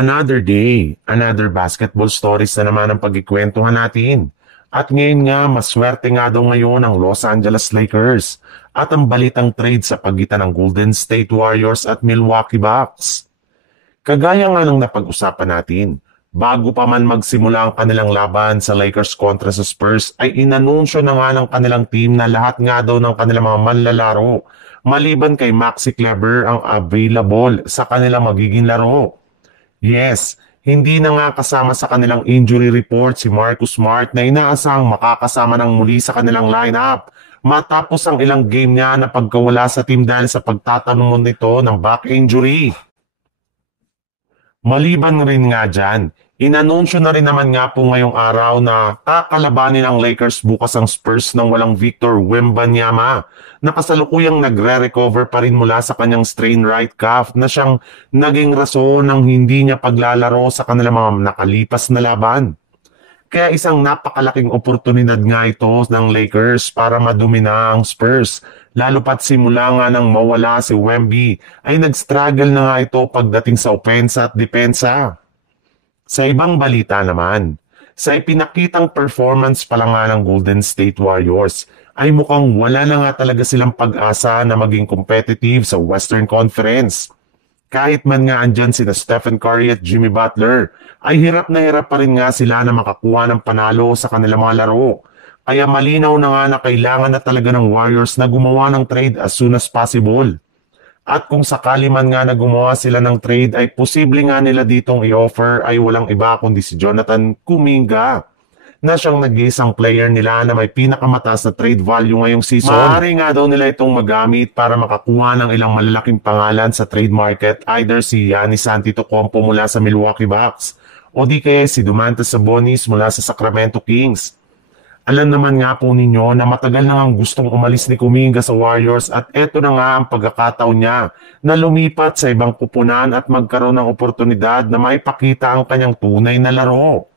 Another day, another basketball stories na naman ang pagkikwentuhan natin. At ngayon nga, maswerte nga daw ngayon ang Los Angeles Lakers at ang balitang trade sa pagitan ng Golden State Warriors at Milwaukee Bucks. Kagaya nga ng napag-usapan natin, bago pa man magsimula ang kanilang laban sa Lakers kontra sa Spurs ay inanunsyo na nga ng kanilang team na lahat nga daw ng kanilang mga manlalaro maliban kay Maxi Kleber ang available sa kanilang magiging laro. Yes, hindi na nga kasama sa kanilang injury report si Marcus Smart na inaasang makakasama ng muli sa kanilang lineup matapos ang ilang game niya na pagkawala sa team dahil sa pagtatanong nito ng back injury. Maliban rin nga dyan, inanunsyo na rin naman nga po ngayong araw na kakalabanin ng Lakers bukas ang Spurs ng walang Victor Wembanyama na kasalukuyang nagre-recover pa rin mula sa kanyang strained right calf na siyang naging rason ng hindi niya paglalaro sa kanilang mga nakalipas na laban. Kaya isang napakalaking oportunidad nga ito ng Lakers para madumina ang Spurs. Lalo pat simula nga nang mawala si Wemby ay nag-struggle na nga ito pagdating sa opensa at depensa. Sa ibang balita naman, sa ipinakitang performance pa lang nga ng Golden State Warriors ay mukhang wala na nga talaga silang pag-asa na maging competitive sa Western Conference. Kahit man nga andyan sina Stephen Curry at Jimmy Butler, ay hirap na hirap pa rin nga sila na makakuha ng panalo sa kanilang mga laro. Kaya malinaw na nga na kailangan na talaga ng Warriors na gumawa ng trade as soon as possible. At kung sakali man nga na gumawa sila ng trade ay posible nga nila ditong i-offer ay walang iba kundi si Jonathan Kuminga na siyang nag-iisang player nila na may pinakamataas na trade value ngayong season. Maaari nga daw nila itong magamit para makakuha ng ilang malalaking pangalan sa trade market, either si Giannis Antetokounmpo mula sa Milwaukee Bucks o di kaya si Domantas Sabonis mula sa Sacramento Kings. Alam naman nga po ninyo na matagal na ngang gustong umalis ni Kuminga sa Warriors at eto na nga ang pagkakataon niya na lumipat sa ibang kupunan at magkaroon ng oportunidad na maipakita ang kanyang tunay na laro.